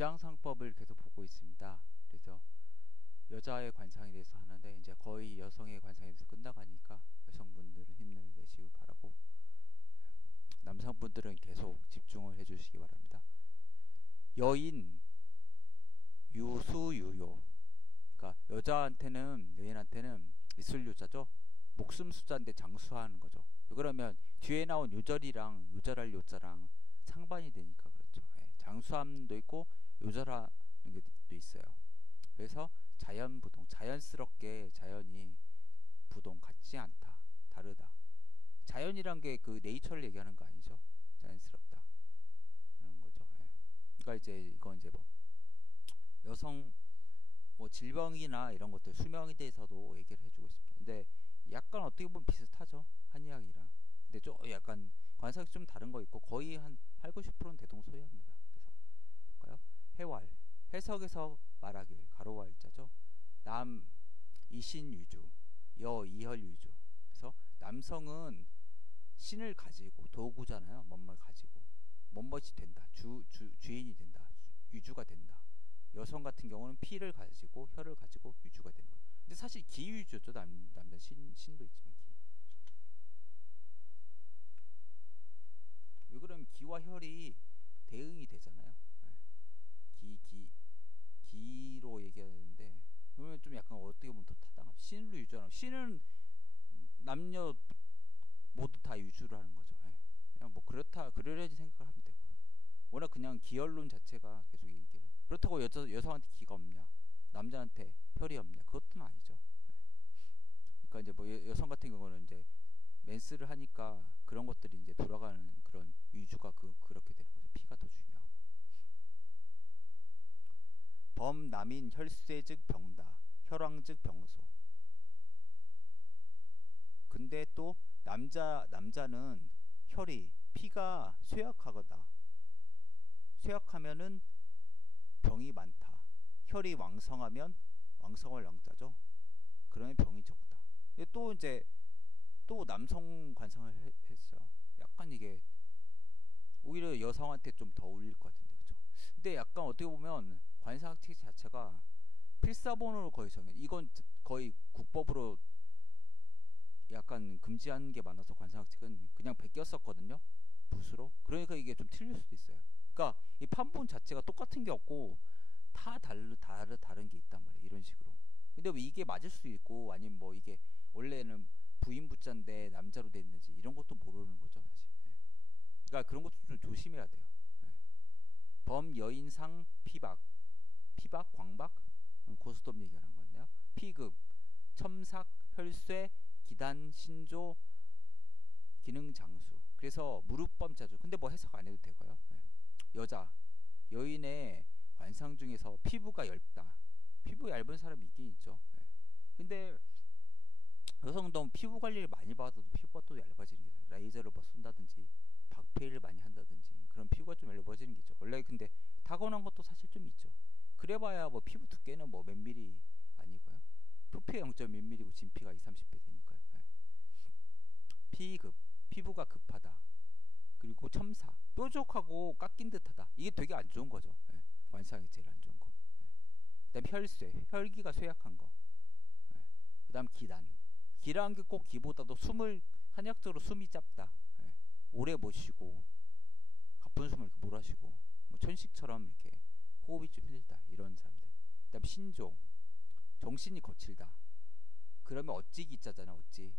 유장상법을 계속 보고 있습니다. 그래서 여자의 관상에 대해서 하는데 이제 거의 여성의 관상에 대해서 끝나가니까 여성분들은 힘을 내시기 바라고 남성분들은 계속 집중을 해주시기 바랍니다. 여인 유수유요. 그러니까 여인한테는 이슬유자죠. 목숨 숫자인데 장수하는 거죠. 그러면 뒤에 나온 요절이랑 요절할 요자랑 상반이 되니까 그렇죠. 예, 장수함도 있고 요절하는 게도 있어요. 그래서 자연부동, 자연스럽게 자연이 부동, 같지 않다, 다르다. 자연이란 게 그 네이처를 얘기하는 거 아니죠? 자연스럽다 그런 거죠. 예. 그러니까 이제 이건 이제 뭐 여성 뭐 질병이나 이런 것들 수명에 대해서도 얘기를 해주고 있습니다. 근데 약간 어떻게 보면 비슷하죠, 한의학이랑. 근데 좀 약간 관상이 좀 다른 거 있고 거의 한 8, 90%는 대동소이합니다. 그래서 볼까요? 해왈, 해석에서 말하길 가로왈자죠. 남 이신유주, 여 이혈유주. 그래서 남성은 신을 가지고 도구잖아요. 뭔뭘 가지고 뭔것이 된다, 주인이 된다, 유주가 된다. 여성 같은 경우는 피를 가지고 혈을 가지고 유주가 되는 거예요. 근데 사실 기유주죠. 남자 신도 있지만 기. 왜 그러면 기와 혈이 대응이 되잖아요. 네. 기로 얘기하는데 그러면 좀 약간 어떻게 보면 더 타당하죠. 신으로 유주하는, 신은 남녀 모두 다 유주를 하는 거죠. 네. 그냥 뭐 그러려지 생각을 하면 되고요. 워낙 그냥 기혈론 자체가 계속 얘기를. 그렇다고 여성한테 기가 없냐, 남자한테 혈이 없냐, 그것도 아니죠. 네. 그러니까 이제 뭐 여성 같은 경우는 이제 맨스를 하니까 그런 것들이 이제 돌아가는 그런 위주가 그렇게 되는 거죠. 피가 더 중요하고. 범남인 혈쇄 즉 병다, 혈왕 즉 병소. 근데 또 남자는 혈이 피가 쇠약하거나 쇠약하면은 병이 많다. 혈이 왕성하면 왕성할 왕자죠. 그러면 병이 적다. 또 이제 또 남성 관상을 했어요. 약간 이게 오히려 여성한테 좀 더 어울릴 것 같은데, 그죠? 근데 약간 어떻게 보면 관상책 자체가 필사본으로 거의 정해. 이건 거의 국법으로 약간 금지한 게 많아서 관상책은 그냥 베꼈었거든요. 붓으로. 그러니까 이게 좀 틀릴 수도 있어요. 그러니까 이 판본 자체가 똑같은 게 없고 다 다른 게 있단 말이에요. 이런 식으로. 근데 왜 이게 맞을 수도 있고 아니면 뭐 이게 원래는 부인 부자인데 남자로 돼 있는지 이런 것도 모르는 거죠, 사실. 예. 그러니까 그런 것도 좀 조심해야 돼요. 예. 범 여인상 피박, 광박, 고스톱 얘기하는 건데요. 피급, 첨삭, 혈쇄, 기단, 신조, 기능 장수. 그래서 무릎범자죠. 근데 뭐 해석 안 해도 되고요. 예. 여인의 관상 중에서 피부가 얇다, 피부 얇은 사람이 있긴 있죠. 예. 근데 여성도 피부 관리를 많이 받아도 피부가 또 얇아지는 게 레이저를 뭐 쏜다든지 박페이를 많이 한다든지 그런 피부가 좀 얇아지는 게 있죠. 원래 근데 타고난 것도 사실 좀 있죠. 그래봐야 뭐 피부 두께는 뭐 몇 미리 아니고요. 표피가 0.1mm고 진피가 2~30배 되니까요. 예. 피급, 피부가 급하다. 그리고 첨사, 뾰족하고 깎인 듯하다. 이게 되게 안 좋은 거죠. 예. 관상이 제일 안 좋은 거. 예. 그다음 혈쇄, 혈기가 쇠약한 거. 예. 그다음 기란, 기라는 게 꼭 기보다도 한약적으로 숨이 짧다. 예. 오래 못 쉬고 가쁜 숨을 이렇게 몰아쉬고 뭐 천식처럼 이렇게 호흡이 좀 힘들다, 이런 사람들. 그다음 신조, 정신이 거칠다. 그러면 어찌 기자잖아. 어찌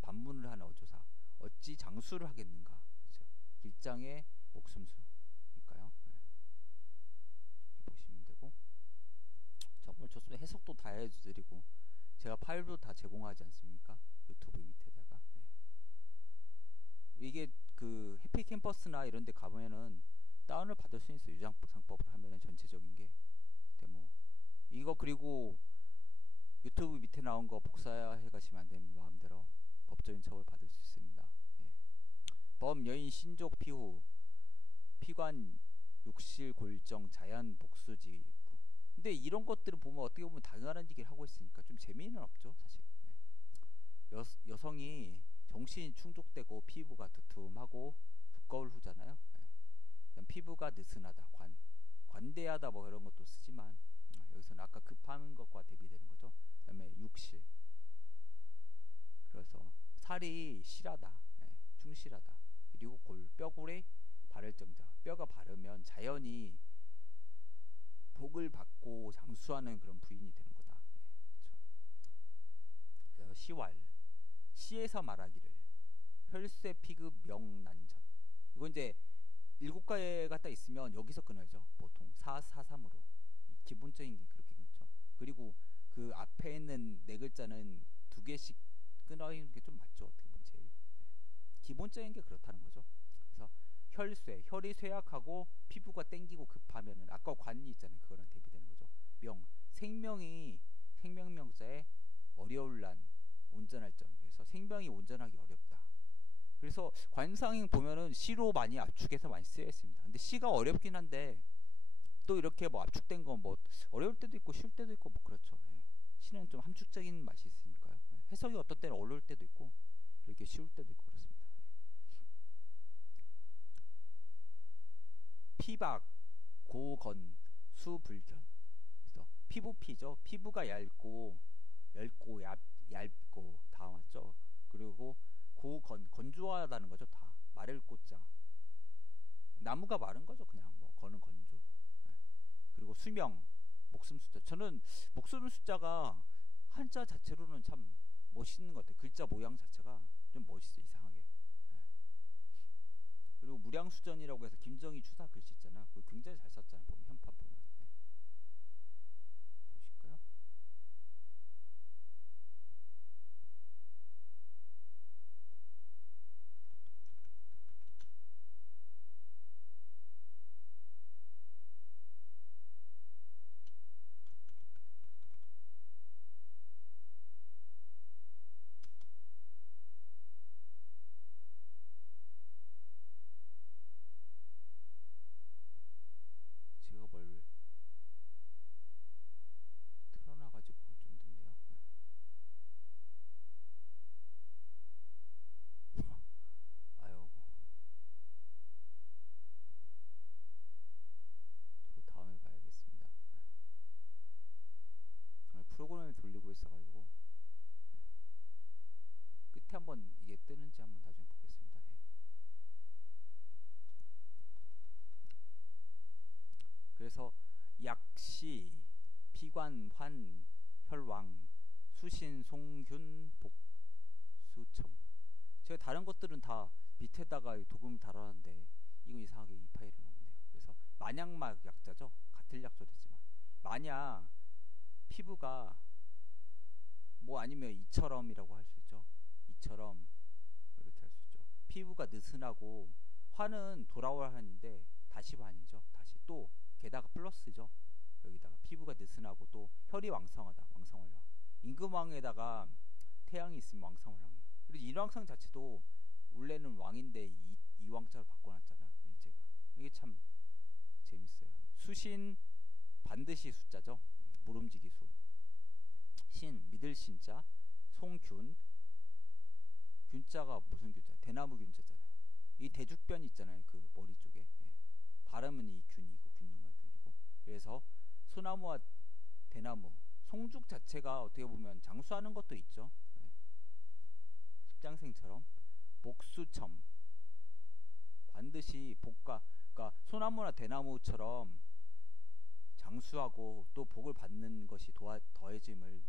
반문을 하는 어조사. 어찌 장수를 하겠는가. 그렇죠? 길장의 목숨수니까요. 네. 이렇게 보시면 되고, 정말 좋습니다. 해석도 다 해드리고 제가 파일도 다 제공하지 않습니까? 유튜브 밑에다가. 네. 이게 그 해피 캠퍼스나 이런 데 가면은 다운을 받을 수 있어요. 유장상법을 하면은 전체적인 게. 근데 뭐 이거 그리고 유튜브 밑에 나온 거 복사해 가시면 안 됩니다. 마음대로 법적인 처벌 받을 수 있습니다. 예. 범 여인 신족 피후, 피관 욕실 골정 자연 복수지부. 근데 이런 것들을 보면 어떻게 보면 당연한 얘기를 하고 있으니까 좀 재미는 없죠, 사실. 예. 여성이 정신이 충족되고 피부가 두툼하고 두꺼울 후잖아요. 예. 피부가 느슨하다, 관. 관대하다 뭐 이런 것도 쓰지만 여기서는 아까 급한 것과 대비되는 거죠. 그다음에 육실. 그래서 살이 실하다, 충실하다. 그리고 골, 뼈골에 바를 정자. 뼈가 바르면 자연히 복을 받고 장수하는 그런 부인이 되는 거다. 그렇죠. 그래서 시왈. 시에서 말하기를 혈세 피급 명난전. 이건 이제 7가지가 딱 있으면 여기서 끊어야죠. 보통 443으로 기본적인 게 그렇게 끊죠. 그리고 그 앞에 있는 4글자는 2개씩 끊어있는 게 좀 맞죠. 어떻게 보면 제일 기본적인 게 그렇다는 거죠. 그래서 혈쇠, 혈이 쇠약하고 피부가 땡기고 급하면은 아까 관이 있잖아요. 그거랑 대비되는 거죠. 명, 생명이 생명명자에 어려울 난 온전할 점. 그래서 생명이 온전하기 어렵다. 그래서 관상행 보면은 시로 많이 압축해서 많이 쓰여 있습니다. 근데 시가 어렵긴 한데 또 이렇게 뭐 압축된 거 뭐 어려울 때도 있고 쉬울 때도 있고 뭐 그렇죠. 시는 좀 함축적인 맛이 있으니까요. 해석이 어떤 때는 어려울 때도 있고 이렇게 쉬울 때도 있고 그렇습니다. 피박, 고건, 수불견. 그래서 피부피죠. 피부가 얇고 얇고 다 맞죠. 그리고 고건, 건조하다는 거죠. 다 마를 꽃자. 나무가 마른 거죠. 그냥 뭐 거는 건조고. 그리고 수명, 목숨 숫자. 저는 목숨 숫자가 한자 자체로는 참 멋있는 것 같아요. 글자 모양 자체가 좀 멋있어 이상하게. 그리고 무량수전이라고 해서 김정희 추사 글씨 있잖아. 그거 굉장히 잘 썼잖아요. 보면 현판 보면. 보실까요? 제가 뭘 틀어놔가지고 좀 늦네요. 아유, 또 다음에 봐야겠습니다. 프로그램을 돌리고 있어가지고 끝에 한번 이게 뜨는지 한번 나중에 보겠습니다. 그래서 약시, 피관, 환, 혈왕, 수신, 송균, 복수첨. 제가 다른 것들은 다 밑에다가 도금을 달아놨는데 이건 이상하게 이 파일은 없네요. 그래서 만약막 약자죠. 같은 약조됐지만 만약 피부가 뭐 아니면 이처럼이라고 할 수 있죠. 이처럼 이렇게 할 수 있죠. 피부가 느슨하고 환은 돌아올 환인데 다시 환이죠. 다시 또 게다가 플러스죠. 여기다가 피부가 느슨하고 또 혈이 왕성하다. 왕성월왕. 임금왕에다가 태양이 있으면 왕성월왕이에요. 그리고 인왕성 자체도 원래는 왕인데 이왕자로 바꿔놨잖아요. 일제가. 이게 참 재밌어요. 수신 반드시 숫자죠. 모름지기 수. 신 믿을 신자. 송균. 균자가 무슨 균자? 대나무 균자잖아요. 이 대죽변 있잖아요. 그 머리 쪽에. 발음은 이 균이고 균등할 균이고. 그래서 소나무와 대나무, 송죽 자체가 어떻게 보면 장수하는 것도 있죠. 십장생처럼 복수첨 반드시 복과 그러니까 소나무나 대나무처럼 장수하고 또 복을 받는 것이 더해짐을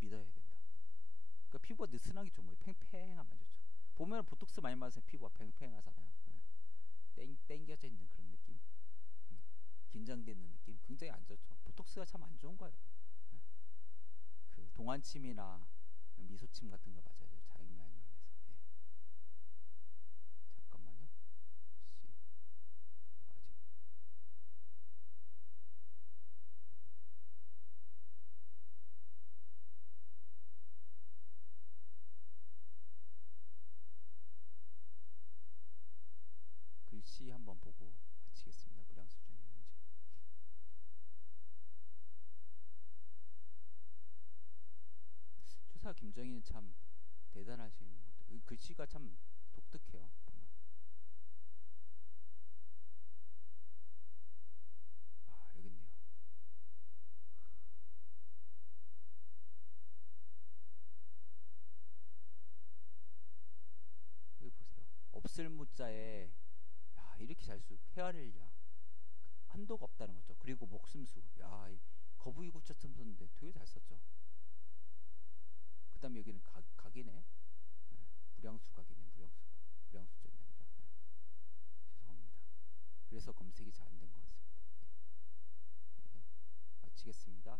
믿어야 된다. 그러니까 피부가 느슨하기 좋은 거예요. 팽팽하면 좋죠. 보면 보톡스 많이 맞으면 피부가 팽팽하잖아요. 땡겨져 있는 그런 느낌, 긴장되어 있는 느낌, 굉장히 안 좋죠. 보톡스가 참 안 좋은 거예요. 그 동안침이나 미소침 같은 걸 맞아야죠. 자외면역에서. 잠깐만요. 혹시 아직 글씨 한번 보고 마치겠습니다. 무량 수준이 있는지. 추사 김정희는 참 대단하신 것 같아요. 글씨가 참 독특해요. 보면 없을 무자에 야 이렇게 잘 쓰 헤아릴 양 한도가 없다는 거죠. 그리고 목숨수 야 거북이 구처럼 썼는데 되게 잘 썼죠. 그 다음에 여기는 각이네. 예, 무량수각이네. 무량수전이 아니라 죄송합니다. 그래서 검색이 잘 안 된 것 같습니다. 예, 마치겠습니다.